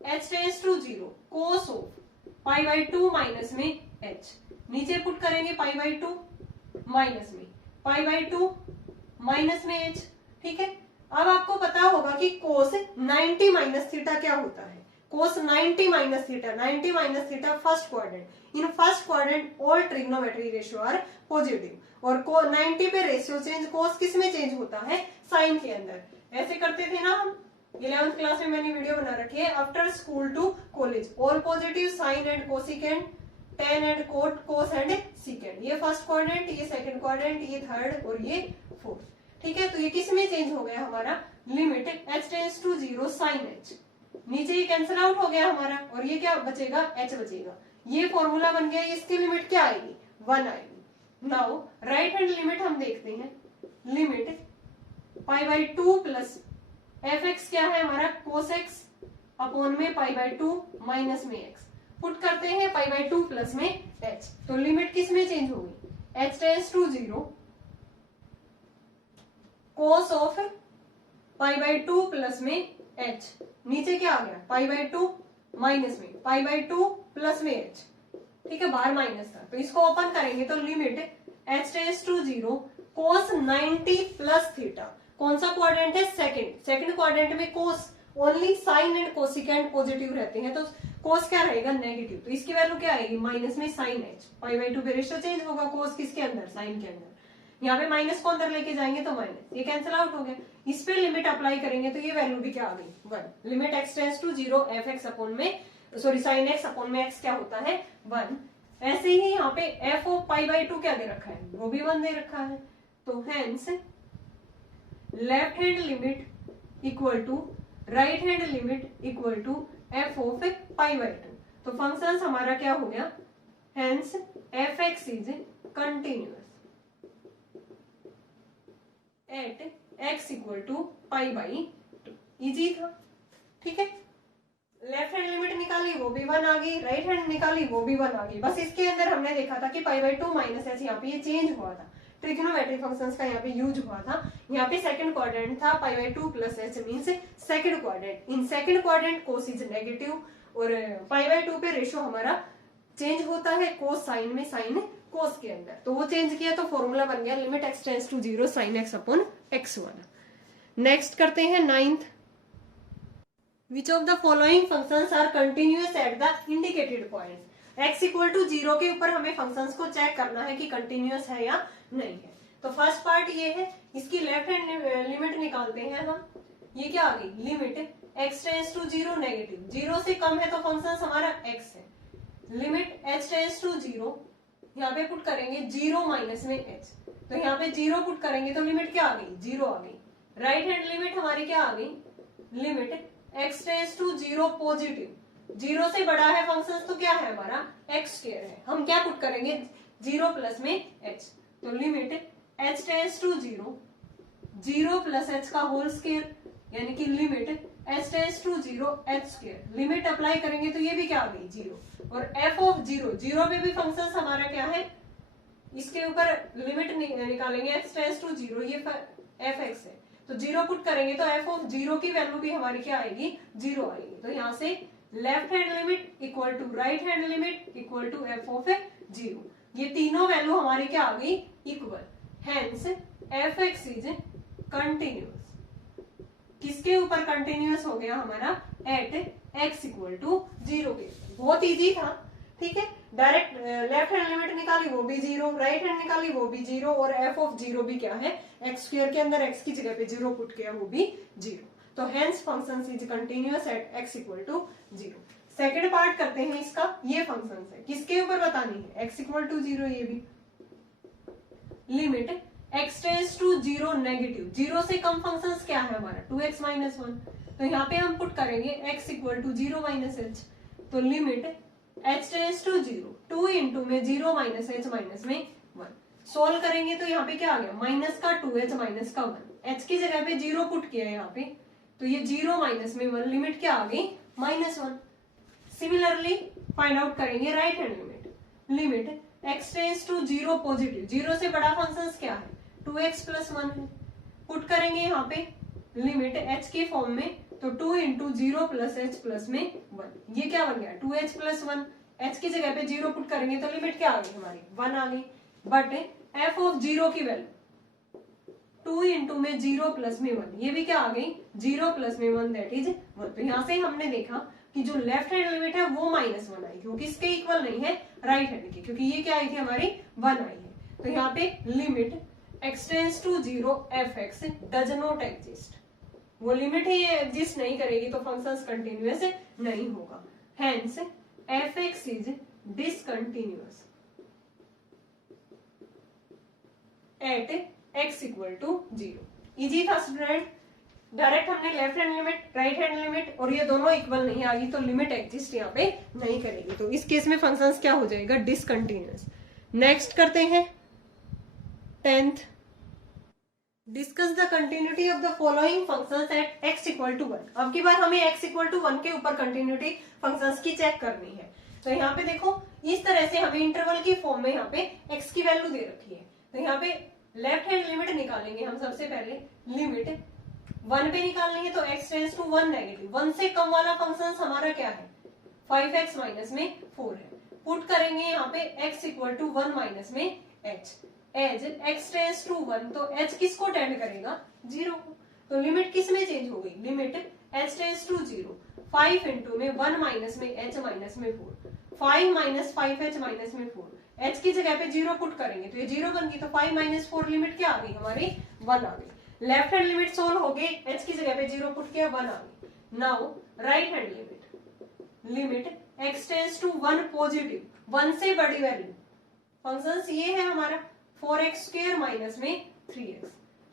h tends to zero cos of pi by two minus में एच। नीचे पुट करेंगे पाई बाई टू माइनस में pi by two minus में h. ठीक है, अब आपको पता होगा कि कोस 90 माइनस थीटा क्या होता है। Cos 90 minus theta, 90 minus theta first quadrant. In first quadrant all trigonometry ratio are positive. और 90 पे रेशियो चेंज कोस किस में चेंज होता है, साइन के अंदर। ऐसे करते थे ना हम 11th क्लास में, मैंने वीडियो बना रखी है, after school to college all positive sine and cosecant tan and cot cos and secant. ये फर्स्ट क्वाड्रेंट, ये सेकंड क्वाड्रेंट, ये थर्ड और ये फोर्थ। ठीक है, तो ये किस में चेंज हो गया हमारा, limit h tends to zero sine h. नीचे ये कैंसिल आउट हो गया हमारा और ये क्या बचेगा, एच बचेगा। ये फॉर्मूला बन गया, इसकी लिमिट क्या आएगी, 1 आएगी। नाउ राइट हैंड लिमिट हम देखते हैं। Limit pi by two plus f x क्या है हमारा, कोस एक्स अपॉन में पाई बाई टू माइनस में एक्स। पुट करते हैं पाई बाई टू प्लस में एच, तो लिमिट किस में चेंज होगी, h tends to zero cos of pi by two plus में एच। नीचे क्या आ गया, पाई बाई टू माइनस में पाई बाई टू प्लस में एच। ठीक है, बाहर माइनस था, तो इसको ओपन करेंगे तो limit h tends to zero cos 90 plus theta. कौन सा क्वाड्रेंट है, सेकंड। सेकंड क्वाड्रेंट में cos only sine and cosecant positive रहते हैं, तो कोस क्या रहेगा, नेगेटिव। तो इसकी वैल्यू क्या आएगी, माइनस में sine h. Pi by two पे रेशियो चेंज होगा, कोस किसके अंदर, साइन के अंदर। यहाँ पे माइनस को अंदर लेके जाएंगे तो माइनस, ये कैंसिल आउट हो गया। इस पे लिमिट अप्लाई करेंगे तो ये वैल्यू भी क्या आ गई, 1। Limit x tends to zero f x upon में सॉरी साइन एक्स अपॉन में एक्स क्या होता है, 1। ऐसे ही यहाँ पे f of pi by two क्या दे रखा है, वो भी 1 दे रखा है। तो hence left hand limit equal to right hand limit equal to f of pi by two. तो फंक्शन हमारा क्या हो गया, hence f x is continuous at x equal to pi by two. Easy था। ठीक है, लेफ्ट हैंड लिमिट निकाली वो भी 1 आ गई, राइट हैंड निकाली वो भी 1 आ गई। बस इसके अंदर हमने देखा था कि पाई बाई टू माइनस एच यहाँ पे ये चेंज हुआ था, ट्रिग्नोमेट्री फंक्शंस का यहाँ पे यूज हुआ था। यहाँ पे सेकंड क्वाड्रेंट था, पाई by two plus H means second quadrant. In second quadrant cos is negative और पाई बाई टू पे रेशियो हमारा चेंज होता है, कोस साइन में, साइन कोस के अंदर। तो वो चेंज किया तो फॉर्मूला बन गया limit x tends to zero sine x upon x वाला। नेक्स्ट करते हैं 9th। Which of the following functions are continuous at the indicated point. X equal to zero के ऊपर हमें फंक्शंस को चेक करना है कि कंटिन्यूअस है या नहीं है। तो फर्स्ट पार्ट ये है, इसकी लेफ्ट हैंड लिमिट निकालते हैं हम। ये क्या आ गई, limit x tends to zero negative, zero से कम है तो फंक्शन हमारा एक्स है। Limit h tends to zero, यहाँ पे पुट करेंगे जीरो माइनस में एच, तो यहाँ पे जीरो पुट करेंगे तो लिमिट क्या आ गई, जीरो आ गई। राइट हैंड लिमिट हमारी क्या आ गई, limit x tends to zero positive, zero से बड़ा है फंक्शन तो क्या है हमारा एक्स स्क्वायर है। हम क्या पुट करेंगे, जीरो प्लस में एच, तो limit h tends to zero zero plus h का होल स्क्वायर, यानी कि limit h tends to zero h square. Limit apply करेंगे तो ये भी क्या आ गई, जीरो। और एफ ऑफ जीरो, जीरो में भी फंक्शन हमारा क्या है, इसके ऊपर लिमिट निकालेंगे एक्स टेंस टू जीरो, ये एफ एक्स है, तो जीरो पुट करेंगे तो एफ ऑफ जीरो की वैल्यू भी हमारी क्या आएगी, जीरो आएगी। तो यहाँ से left hand limit equal to right hand limit equal to f of zero, ये तीनों वैल्यू हमारी क्या आ गई, equal. Hence f x is continuous. किसके ऊपर कंटिन्यूअस हो गया हमारा, at x equal to zero के। बहुत इजी था। ठीक है, डायरेक्ट लेफ्ट हैंड लिमिट निकाली वो भी जीरो, राइट हैंड निकाली वो भी जीरो, और एफ ऑफ जीरो भी क्या है, एक्स स्क्वायर के अंदर एक्स की जगह पे जीरो पुट किया वो भी जीरो। तो hence function is continuous at x equal to zero. Second part करते हैं इसका, ये फंक्शन है किसके ऊपर बतानी है, एक्स इक्वल टू जीरो। ये भी limit x tends to 0 negative, 0 से कम फंक्शन क्या है हमारा 2x माइनस 1, तो यहाँ पे हम पुट करेंगे x equal to 0 minus h, तो limit h tends to 0, 2 into में 0 माइनस एच माइनस में 1, सोल्व करेंगे तो यहाँ पे क्या आ गया माइनस का 2h माइनस का 1, h की जगह पे 0 पुट किया है यहाँ पे, तो ये 0 माइनस में 1, लिमिट क्या आ गई -1। सिमिलरली फाइंड आउट करेंगे right hand limit, limit x tends to 0 positive, 0 से बड़ा फंक्शन क्या है 2x प्लस 1 है, पुट करेंगे यहाँ पे लिमिट h के फॉर्म में, तो 2 इंटू 0 प्लस एच प्लस में 1, ये क्या बन गया 2h प्लस 1, h की जगह पे 0 पुट करेंगे तो लिमिट क्या आ गई हमारी 1 आ गई, बट f ऑफ 0 की वैल्यू 2 इंटू में 0 प्लस में 1, ये भी क्या आ गई 0 प्लस में 1 दैट इज 1। तो यहाँ से हमने देखा कि जो लेफ्ट हैंड लिमिट है वो -1 आई, क्योंकि इसके इक्वल नहीं है राइट हैंड की, क्योंकि ये क्या आई थी हमारी 1 आई है। तो यहाँ पे limit x tends to 0 fx does not exist, वो लिमिट ही एग्जिस्ट नहीं करेगी तो फंक्शंस कंटिन्यूअस नहीं होगा, hence fx is discontinuous at x equal to 0। Easy था स्टूडेंट, डायरेक्ट हमने left hand limit right hand limit और ये दोनों इक्वल नहीं आ गई तो लिमिट एग्जिस्ट यहाँ पे नहीं करेगी, तो इस केस में फंक्शंस क्या हो जाएगा डिसकंटिन्यूअस। नेक्स्ट करते हैं 10th, discuss the continuity of the following functions at x equal to 1। अब की बार हमें x इक्वल टू 1 के ऊपर कंटिन्यूटी फंक्शंस की चेक करनी है, तो यहाँ पे देखो इस तरह से हमें इंटरवल की फॉर्म में यहाँ पे x की वैल्यू दे रखी है, तो यहाँ पे लेफ्ट हैंड लिमिट निकालेंगे हम, सबसे पहले लिमिट 1 पे निकालनी है तो x टेंस टू 1 नेगेटिव, 1 से कम वाला फंक्शन हमारा क्या है 5x माइनस में 4 है, पुट करेंगे यहाँ पे x इक्वल टू 1 माइनस में h, as x tends to 1 तो h किसको टेंड करेगा 0 को, तो लिमिट किस में चेंज हो गई limit h tends to 0, 5 into में 1 माइनस में h माइनस में 4, 5 माइनस 5h माइनस में 4, h की जगह पे 0 पुट करेंगे तो ये 0 बन गई, तो 5 माइनस 4 लिमिट क्या आ गई हमारी 1 आ गई। लेफ्ट हैंड लिमिट सोल्व हो गई, h की जगह पे 0 पुट किया 1 आ गई। Now right hand limit, limit x tends to 1 positive, 1 से बड़ी वैल्यू, फंक्शंस ये है हमारा 4x स्क्वायर माइनस में 3x,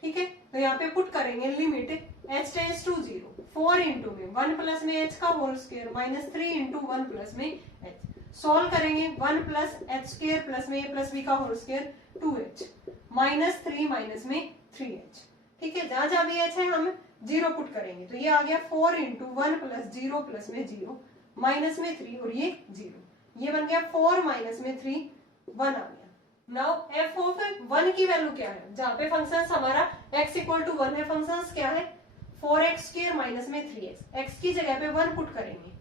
ठीक है, तो यहाँ पे पुट करेंगे limit h tends to 0, 4 into में 1 प्लस में h का whole square minus 3 into 1 plus में h, सोल्व करेंगे 1 प्लस h स्क्वायर प्लस में a प्लस b का whole square 2h minus 3 minus में 3h, ठीक है, जहां जहां भी h है हम 0 पुट करेंगे, तो ये आ गया 4 इंटू 1 प्लस 0 प्लस में 0 माइनस में 3 और ये 0, ये बन गया 4 माइनस में 3 1 आ गया। नाउ f ऑफ 1 की वैल्यू क्या है, जहां पे फंक्शन हमारा x इक्वल टू 1 है, फंक्शन क्या है 4x स्क्वायर माइनस में 3x, x की जगह पे 1 पुट करेंगे,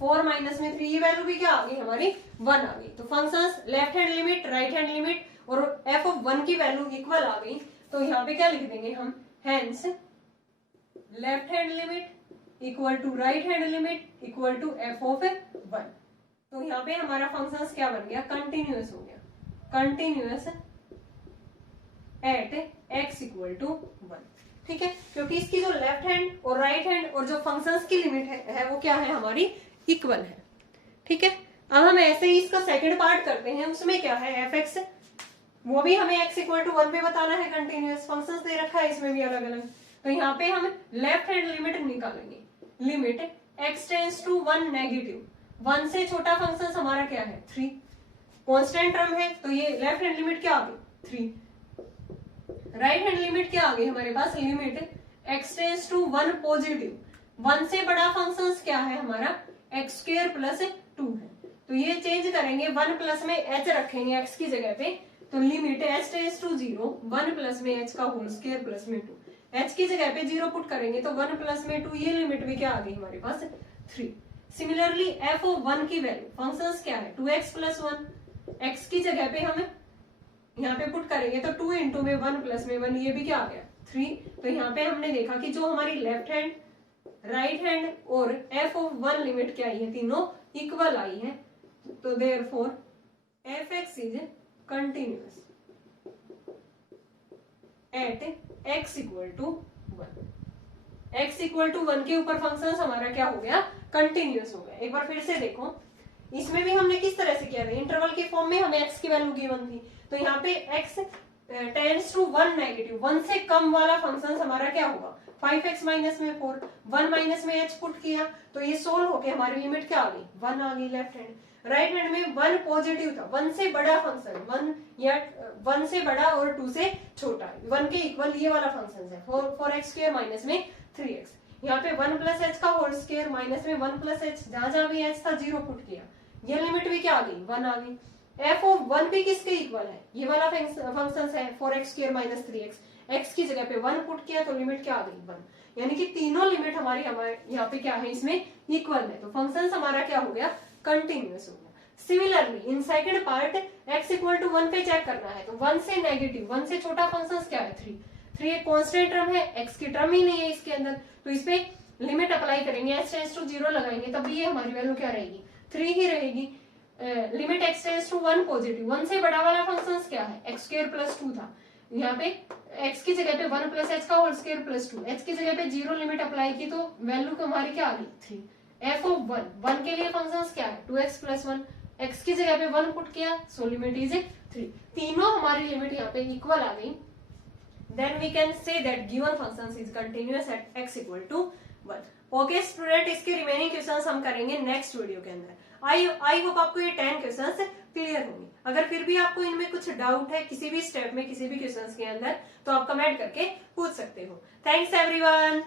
4 माइनस में 3, ये वैल्यू भी क्या आ गई हमारी 1 आ गई, तो functions left hand limit right hand limit और f ऑफ 1 की वैल्यू इक्वल आ गई, तो यहाँ पे क्या लिख देंगे हम, hence left hand limit equal to right hand limit equal to f of 1, तो यहाँ पे हमारा फंक्शंस क्या बन गया कंटिन्यूअस हो गया, continuous at x equal to 1, ठीक है, क्योंकि इसकी जो लेफ्ट हैंड और राइट हैंड और जो फंक्शंस की लिमिट है वो क्या है हमारी इक्वल है, ठीक है। अब हम ऐसे ही इसका सेकंड पार्ट करते हैं, उसमें क्या है fx, वो भी हमें x इक्वल टू 1 पे बताना है, कंटिन्यूअस फंक्शंस दे रखा है इसमें भी अलग अलग, तो यहाँ पे हम लेफ्ट हैंड लिमिट निकालेंगे, limit x tends to 1 negative, 1 से छोटा फंक्शन हमारा क्या है 3, कांस्टेंट टर्म है तो ये लेफ्ट हैंड लिमिट क्या आ गई 3, राइट हैंड लिमिट क्या आ गई हमारे पास, limit x tends to 1 positive, 1 से बड़ा फंक्शन क्या है हमारा x स्क्वायर प्लस 2 है, तो ये चेंज करेंगे 1 प्लस में h रखेंगे x की जगह पे, तो limit h tends to 0, 1 plus में h का होल स्क्वायर प्लस में 2, h की जगह पे 0 पुट करेंगे तो 1 प्लस में 2, ये लिमिट भी क्या आ गई हमारे पास 3। सिमिलरली f ऑफ 1 की वैल्यू, फंक्शंस क्या है 2x प्लस 1, x की जगह पे हम यहाँ पे पुट करेंगे तो 2 इंटू में 1 प्लस में 1, ये भी क्या आ गया 3, तो यहाँ पे हमने देखा कि जो हमारी लेफ्ट हैंड राइट हैंड और f ऑफ 1 लिमिट क्या आई है, तीनों इक्वल आई है, तो therefore fx is continuous at x equal to 1, x equal to 1 के ऊपर फंक्शन हमारा क्या हो गया कंटिन्यूअस हो गया। एक बार फिर से देखो, इसमें भी हमने किस तरह से किया था, इंटरवल के फॉर्म में हमें x की वैल्यू गिवन थी, तो यहाँ पे x टेंड्स टू 1 नेगेटिव, 1 से कम वाला फंक्शन हमारा क्या होगा 5x माइनस में 4, 1 माइनस में h पुट किया तो ये सोल्व होके हमारी लिमिट क्या आ गई 1 आ गई लेफ्ट हैंड। राइट हैंड में 1 पॉजिटिव था, 1 से बड़ा फंक्शन, 1 या 1 से बड़ा और 2 से छोटा, 1 के इक्वल ये वाला फंक्शन है 4x स्क्वायर माइनस में 3x। यहाँ पे 1 प्लस एच का होल स्क्वायर माइनस में 1 प्लस एच, जहां जहां भी एच था 0 पुट किया, ये लिमिट भी क्या आ गई 1 आ गई। एफ ऑफ 1 भी किसके इक्वल है, ये वाला फंक्शन है 4x square minus 3x, x की जगह पे 1 पुट किया तो लिमिट क्या आ गई 1, यानी कि तीनों लिमिट हमारे यहाँ पे क्या है इसमें इक्वल है, तो फंक्शन हमारा क्या हो गया कंटिन्यूअस हो गया। Similarly in second part x equal to 1 पे चेक करना है, तो 1 से नेगेटिव 1 से छोटा फंक्शन क्या है 3 एक कांस्टेंट टर्म है, x की टर्म ही नहीं है इसके अंदर, तो इस पे लिमिट अप्लाई करेंगे, h टेंड्स टू 0 लगाएंगे, तब ये हमारी वैल्यू क्या रहेगी 3 ही रहेगी। Limit x tends to 1 positive, 1 से बड़ा वाला फंक्शन क्या है x स्क्वायर प्लस 2 था, यहाँ पे x की जगह पे 1 प्लस एच का होल स्क्वायर प्लस 2, h की जगह पे 0 लिमिट अप्लाई की तो वैल्यू हमारी क्या आ गई 3। एफ ऑफ 1 के लिए फंक्शन क्या है 2x प्लस 1, x की जगह पे 1 पुट किया सो लिमिट इज 3, तीनों हमारी लिमिट यहाँ पे इक्वल आ गई। Then we can say that given function is continuous at x equal to 1। Okay student, इसके रिमेनिंग क्वेश्चंस हम करेंगे नेक्स्ट वीडियो के अंदर। आई होप आपको ये 10 क्वेश्चंस क्लियर होंगे। अगर फिर भी आपको इनमें कुछ डाउट है किसी भी स्टेप में किसी भी क्वेश्चंस के अंदर, तो आप कमेंट करके पूछ सकते हो। Thanks everyone.